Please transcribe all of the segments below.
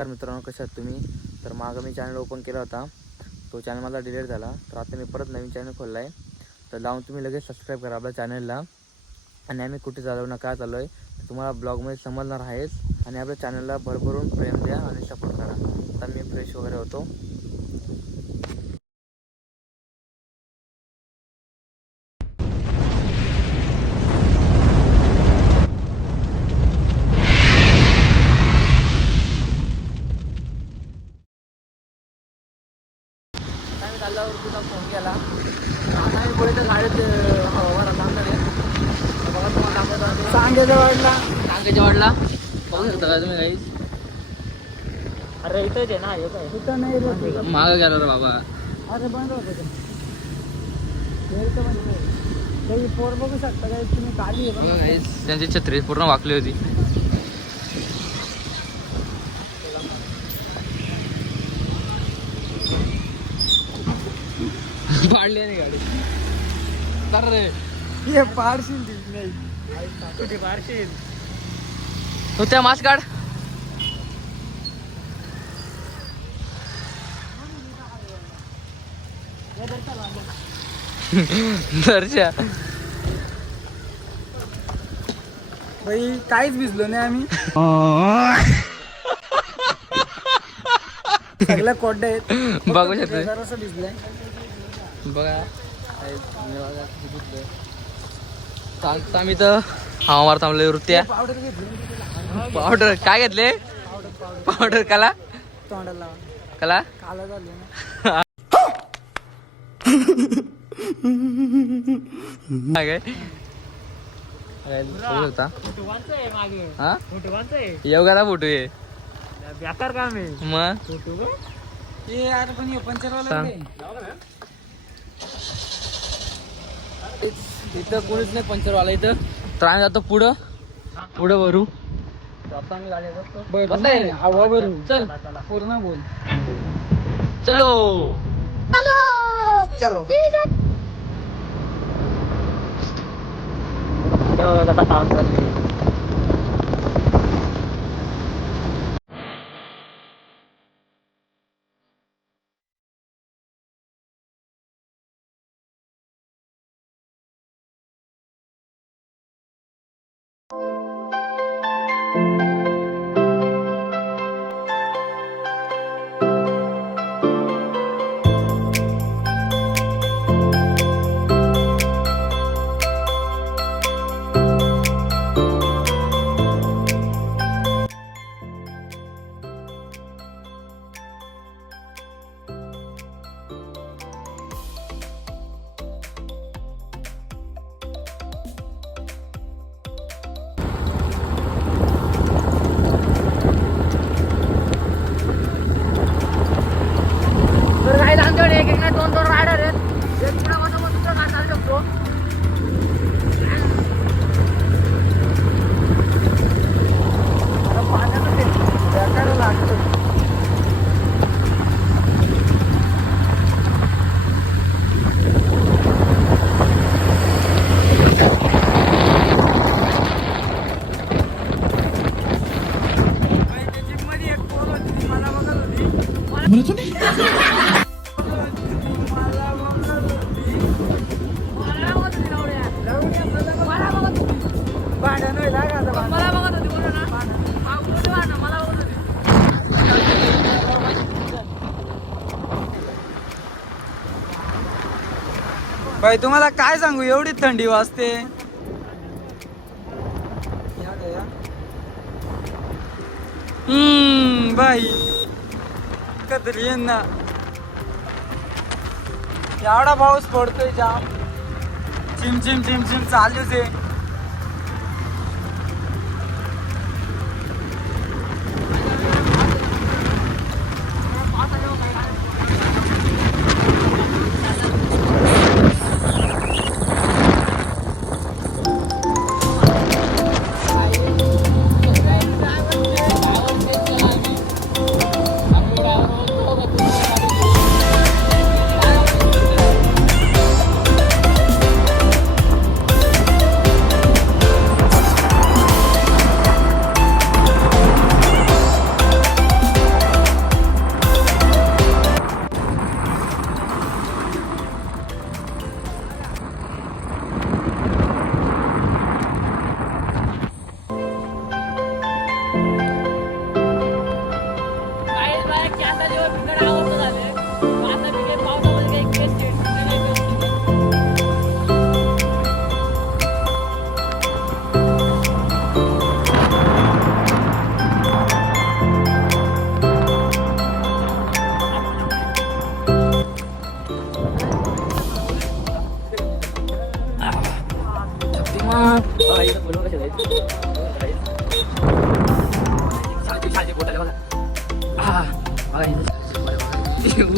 तर मित्रांनो कसे आहात तुम्ही? तर मागं मी चॅनल ओपन केला होता. तो चॅनल मला डिलीट झाला. तर आता मी परत नवीन चॅनल खोलला आहे तर लावून तुम्ही लगेच सबस्क्राईब करा आपल्या चॅनलला आणि आम्ही कुठे चालू ना काय चालू आहे तुम्हाला ब्लॉगमध्ये समजणार आहेच. आणि आपल्या चॅनलला भरभरून प्रेम द्या आणि सपोर्ट करा. तर मी फ्रेश वगैरे होतो आम्ही चालल्यावर तुझा फोन केला आता आम्ही पुढे तर गाडीत हवा सांगकडे बघा तुम्हाला दाखवतो सांगेचा वाटला सांगायच्या वाटला बघू शकता का तुम्ही काही अरे इथंच आहे ना हे काय? इथं नाही रे मागं गेला रे बाबा. अरे बंद होतं ते. गेलं बंद आहे. काही पोर बघू शकता काय? तुम्ही आहे बघा. त्यांची छत्री पूर्ण वाकली होती. पाडली नाही गाडी. तर रे. हे पारशील ती. नाही कुठे पारशील तो त्या मास्क काढ दर्शा बाई काहीच भिजलो नाही आम्ही. सगळ्या कोड्या आहेत. बघू शकतो. जरासं भिजलंय. बघा. आहे. चालतं आम्ही तर. हवामार थांबले वृत्त्या पावडर घेतली. पावडर काय घेतले? पावडर कला? तोंडाला. कला? काला झाले मागे. हा? फोटो बांधतोय योगाला फोटो आहे बेकार काम आहे. मग? फोटो हे यार पण हे पंचरवाला. इथं कोणीच नाही पंचरवाला इथं. तर आम्ही जातो पुढं. पुढं भरू आता आम्ही गाडी बसतो. बरं? नाही, हवा भरू. चल. पूर्ण बोल. चलो. चलो. तर भाई तुम्हाला काय सांगू? एवढी थंडी वाजते. या हम्म भाई. कदरी येईन ना. एवढा पाऊस पडतोय जाम. चिम चिम चिम चिम चालूच आहे.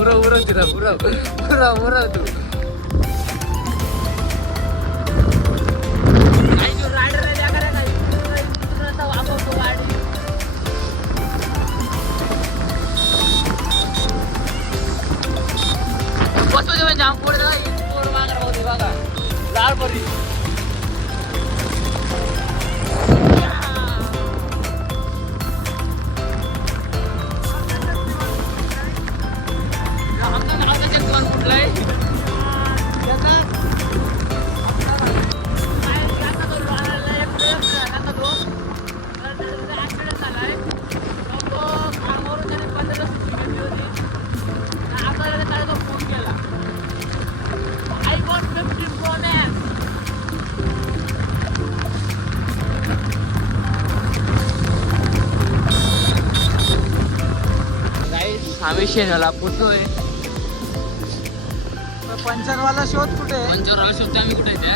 उरव उरव तिला उरव उरव उरव तू जाम पुढे बघा लाल परी आम्ही शेणाला पोचलोय पंचरवाला शोध कुठे? आहे? पंचवराला शोधतो आम्ही कुठे त्या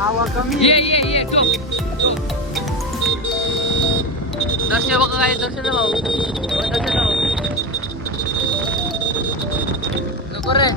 हवा कमी ये ये ये टोक दर्शन बघा काय दर्शन भाऊ दर्शन भाऊ नको रे.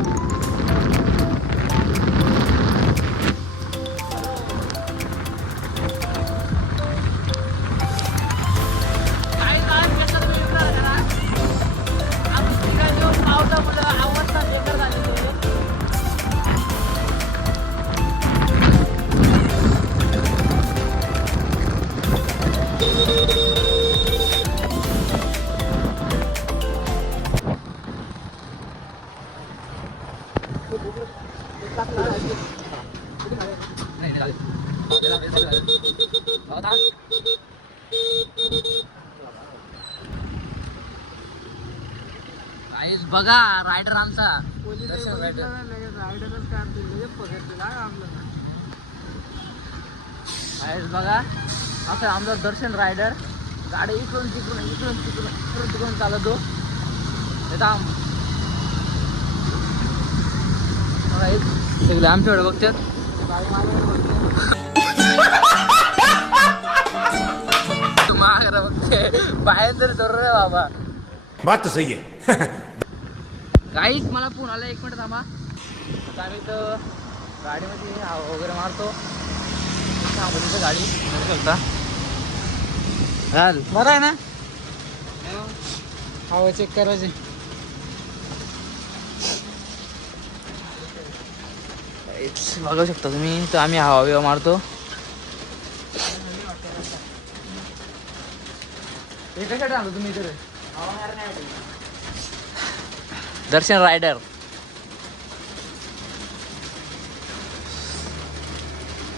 गाईस बघा. असं आमचा दर्शन रायडर गाडी इकडून तिकडून इकडून तिकडून इकडून तिकडून चालवतो. येतं आम. बघा, एक सगळे आमच्याकडे बघतात. गाडी मागे मागं बघते. बाहेर तरी धर रे बाबा. बात सही है काहीच मला फोन आला एक मिनिट थांबा. आम्ही इथं गाडीमध्ये वगैरे मारतो. तिथं गाडी. चाल बरं आहे ना? हवा चेक करायचे बघू शकता तुम्ही. तर आम्ही हवा बिवा मारतो. तुम्ही दर्शन रायडर भावा हवा मारा आमच्या टायरमध्ये ही चार सगळी कितीला भेटतो ते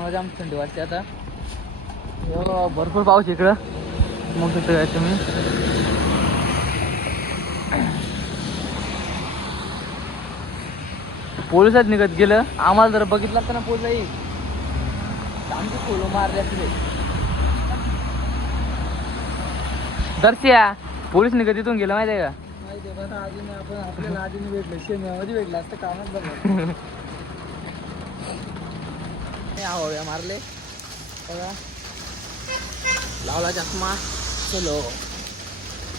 मला जाम थंडी वाटते आता. भरपूर पाऊस इकडं. मग तिथं काय तुम्ही. पोलिसात निघत गेलं. आम्हाला जर बघितलं असतं ना पोलीस येईल आमची पोलो मारले असते. दर्शिया पोलीस निघत इथून गेलं माहिती आहे का? माहिती आहे आपण आपल्याला आधीने भेटलं. शेण्यामध्ये भेटलं असतं कामात बघा हवा मारले बघा लावला चष्मा चलो।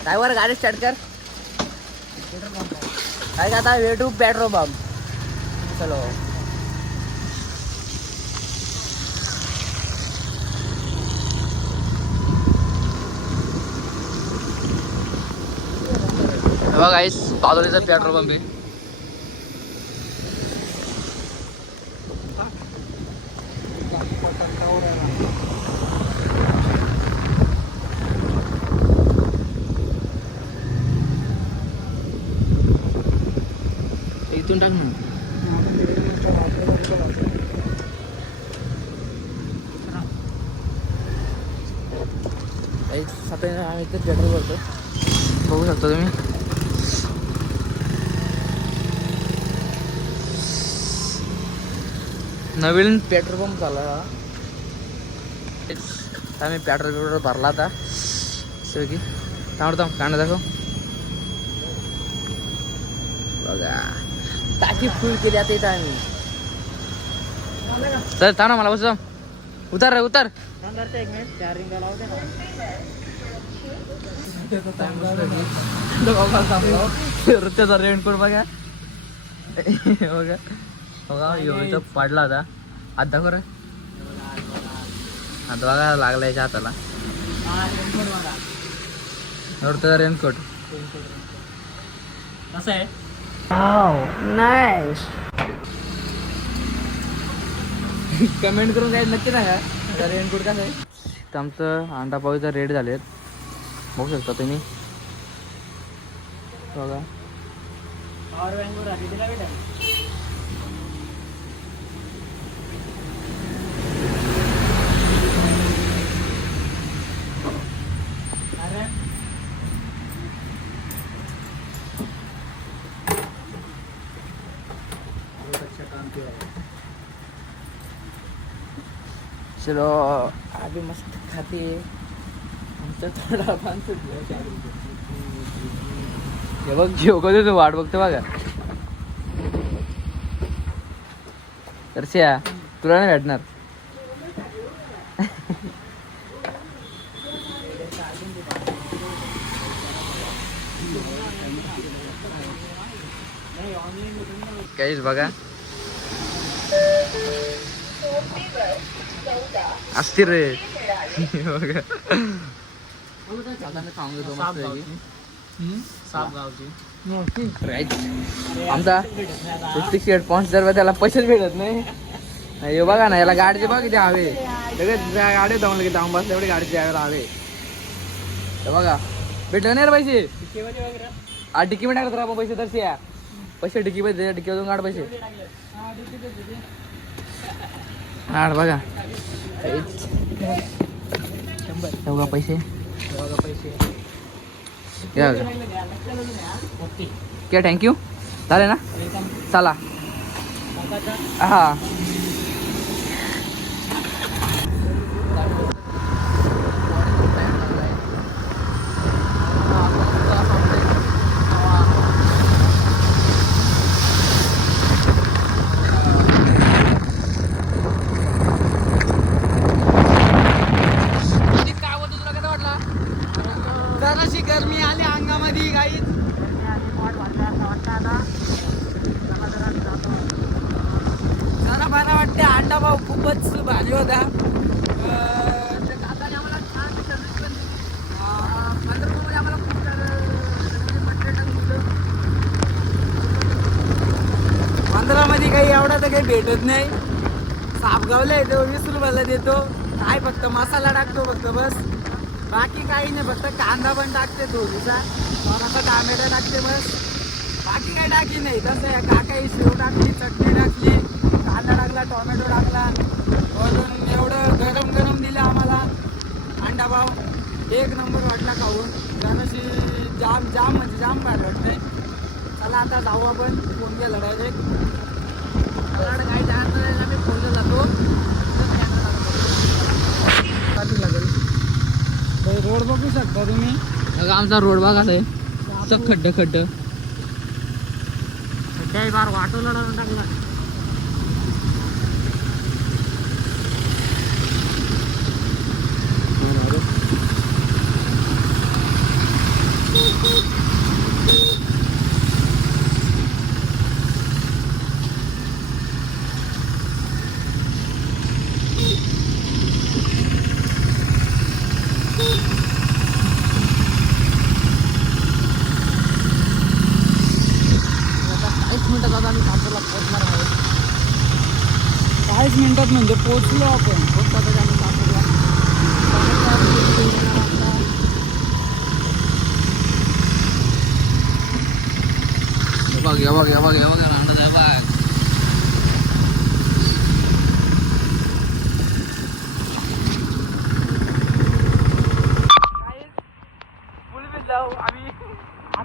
ड्रायव्हर गाडी स्टार्ट कर। काय का आता वे टू पेट्रोल पंप चलो। बघा आईस बाजूला पेट्रोल पंप आहे इथून टाक ना काही सकाळी आम्ही पेट्रोल भरतो बघू शकता तुम्ही. नवीन पेट्रोल पंप झाला हा. आम्ही पेट्रोल पेट्रोल भरला आता. की. थांबतो कांदा दाखव. बघा. टाकी फुल केली आता इथं आम्ही. सर थांब ना मला बस उतर रे उतर. एक मिनिट चार्जिंग वृत्याचा रेनकोट बघा? बघा. बघा पाडला होता हात दाखव रे हात बघा लागला याच्या हाताला वृत्याचा रेनकोट कसं आहे? कमेंट करून काय नक्की सांगा. रेनकोट कसं आहे? तर आमचं अंडा पावीचा रेट झालेत. बघू शकता तुम्ही बघा और बँगलोर आधी तिला भेटेल अरे बहुत अच्छा काम किया है चलो अभी मस्त खाते थोडा हे बघ. घेऊ कधी तू वाट बघतो बघा तर श्या तुला नाही भेटणार काहीच बघा असतील रे. बघा. आमचा प्रत्येक शेट पाच हजार रुपये त्याला पैसेच भेटत नाही. नाही, हे बघा ना याला गाडीचे बघा किती हवे? लगेच गाडी जाऊन लगेच जाऊन बसल्या एवढी गाडीचे द्यायला हवे. बघा. भेटलं नाही रे पैसे. हा टिकी मध्ये टाकत राहा पैसे तसे या. पैसे टिकी मध्ये टिकी मधून काढ पैसे. बघा. पैसे. या. क्या थँक्यू झाले ना? चला. हा जराशी गरमी आली अंगामध्ये काही जरा बरा वाटते अंडा भाऊ खूपच भारी होता अं, त्या काकाने आम्हाला छान सर्विस पण दिली. अं, पंधरा रुपयामध्ये आम्हाला खूप सारं मटेरियल टाकून दिलं. पंधरामध्ये काही एवढा तर काही भेटत नाही. सापगावला येतो वीस रुपयाला देतो. काय फक्त मसाला टाकतो फक्त बस. बाकी काही नाही फक्त कांदा पण टाकते थोडीसा. थोडासा टामॅटो टाकते बस. बाकी काही टाकी नाही. तसं आहे काकाही शेव टाकली चटणी टाकली कांदा टाकला टोमॅटो टाकला. अजून एवढं गरम गरम दिलं आम्हाला. अंडा भाव एक नंबर वाटला खाऊन. जराशी जाम जाम म्हणजे जाम भारी वाटते चला आता जाऊ आपण. कोणत्या लढायचे रोड बघू शकता तुम्ही. बघा आमचा रोड बघा आहे खड्ड खड्ड. सध्या बार वाटोला टाकला.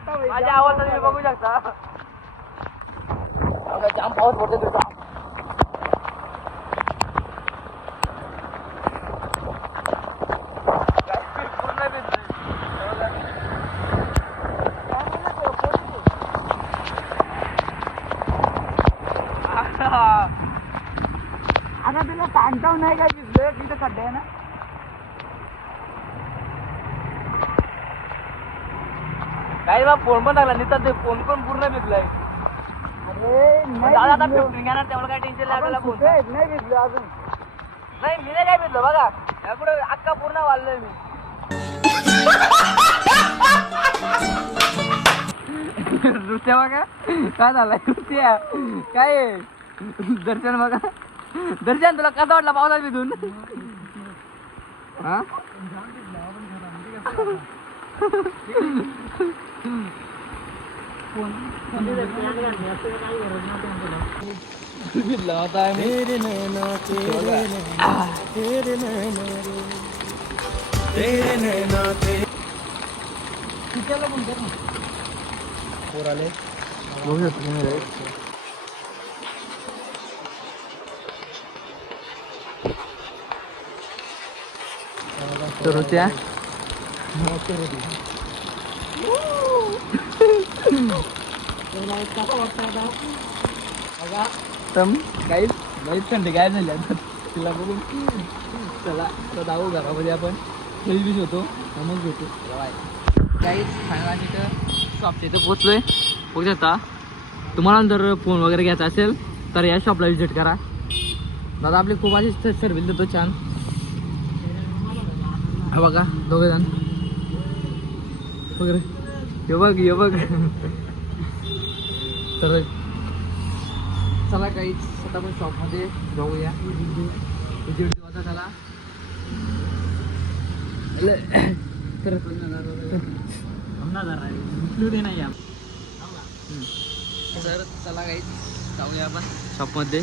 माझ्या आवाज तुम्ही बघू शकता जाम पाऊस पडतो तुझा आता तुला कांटाव नाही काय दिसलं तिथं खड्डे आहे ना काही बा फोन पण लागला नाही ते फोन पण पूर्ण भिजलाय अरे नाही दादा आता. फिफ्टीन घेणार तेवढं काय टेन्शन लागला फोन? नाही भिजलो अजून. नाही मी नाही काय भिजलो बघा. या पुढे अक्का पूर्ण वाढलोय मी. नृत्य बघा काय झालंय? नृत्य काय? दर्शन बघा. दर्शन तुला कसा वाटला पावसात भिजून? हा? भिजला होता आम्ही. बघू तम काही काही थंडी काय झाली आता. तिला बघून चला तर जाऊ घरामध्ये आपण. फ्रेश बीच होतो मग भेटू. काहीच फायनल आम्ही तर शॉपच्या पोचलो पोचलोय बघू शकता तुम्हाला जर फोन वगैरे घ्यायचा असेल तर या शॉपला व्हिजिट करा. दादा आपली खूप अशी सर्विस देतो छान. बघा दोघे जण वगैरे हे बघ हे बघ. तर चला काहीच स्वतः पण शॉपमध्ये जाऊया. व्हिजिट देऊ आता त्याला. तर तर चला काही जाऊया आपण शॉपमध्ये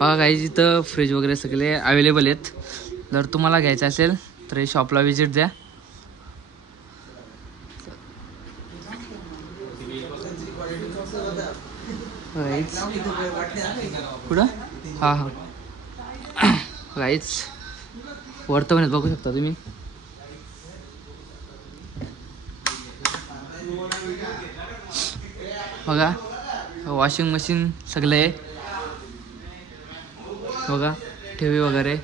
बघा काही इथं फ्रीज वगैरे सगळे अवेलेबल आहेत. जर तुम्हाला घ्यायचं असेल तर हे शॉपला व्हिजिट द्या. Guys. कुठं? हां हां. गाईच वर्तमानात बघू शकता तुम्ही. बघा वॉशिंग मशीन सगळं. आहे बघा ठेवी वगैरे.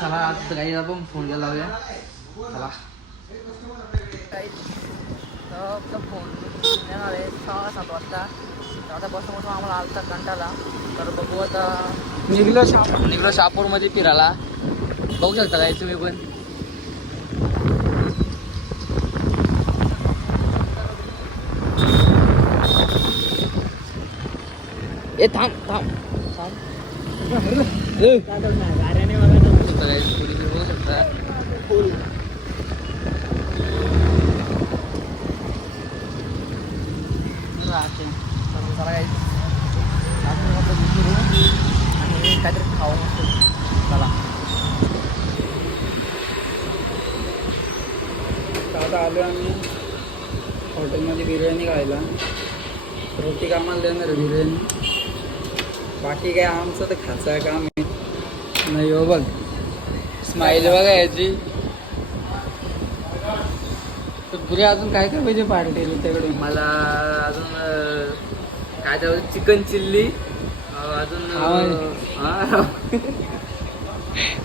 चला आता काही आपण फोन केला लावूया चला. फोन येणार आहे सहा सात वाजता आता बसून बसून आम्हाला आलता कंटाला तर बघू आता निघलो शॉप निघलो शहापूरमध्ये फिरायला बघू शकता काय तुम्ही पण ए थांब थांब थांब शकता guys, पोलीस बघू शकता आणि काहीतरी खावं मस्त चला. आता आलो आम्ही हॉटेलमध्ये बिर्याणी खायला. रोटी कामाला देणार बिर्याणी. बाकी काय आमचं तर खायचं काम आहे. नाही हो बघ. स्माईल बघा याची. तर पुढे अजून काय काय पाहिजे पार्टी तुझ्याकडे मला अजून काय त्यावर चिकन चिल्ली अजून हा.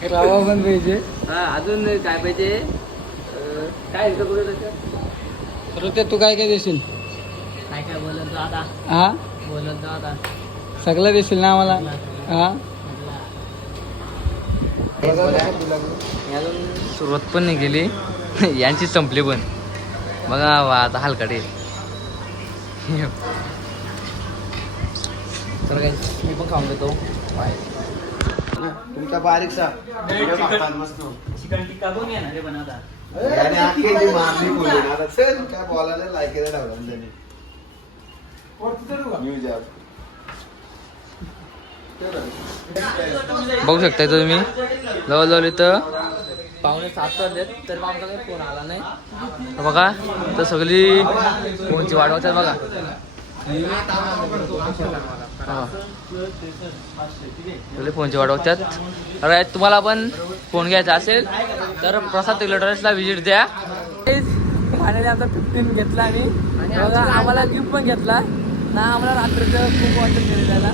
रवा पण पाहिजे. हा, अजून काय पाहिजे? काय ऋत्या तू काय काय देशील? काय काय बोलत आता. हा? बोलत आता. सगळं देशील ना आम्हाला? हा अजून सुरुवात पण नाही केली. यांची संपली पण. बघा वा आता हलकडे तर काय मी पण खाऊन घेतो. तुमचा बारीकसा चिकन टिक्का येणार रे बोलली लायकीला त्याने. बघू शकता इथं तुम्ही. जवळजवळ इथं पावणे सात वाजलेत तर आमचा काही फोन आला नाही. बघा तर सगळी फोनची वाढवतात बघा. हा. सगळे फोनची वाढवतात अरे तुम्हाला पण फोन घ्यायचा असेल तर प्रसाद इलेक्ट्रॉनिक्सला व्हिजिट द्या. फायनली आमचा फिफ्टीन घेतला बघा आम्हाला गिफ्ट पण घेतला. ना आम्हाला रात्रीचं खूप वाटत गेलेला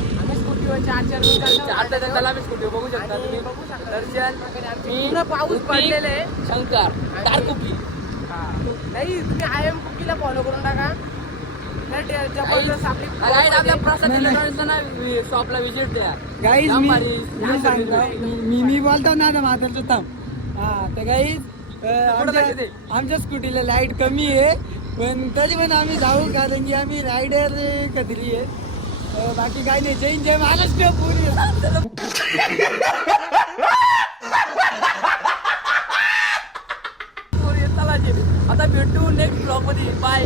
चार त्याला आम्ही स्कूटी बघू शकता? तुम्ही दर्शन मी पाऊस पडलेले शंकर दारकुपी नाही तुम्ही आय एम कुकीला फॉलो करून टाका. शॉपला व्हिजिट द्या. गाईज मी मी मी- मी मी बोलतो ना आता माझं थांब. हा तर गाईज आमच्या आमच्या स्कूटीला लाइट कमी आहे पण तरी पण आम्ही जाऊ कारण की आम्ही रायडर कधली आहे. बाकी काय नाही. जैन जय महाराष्ट्र पुरी. आता भेटू नेक्स्ट ब्लॉगमध्ये. बाय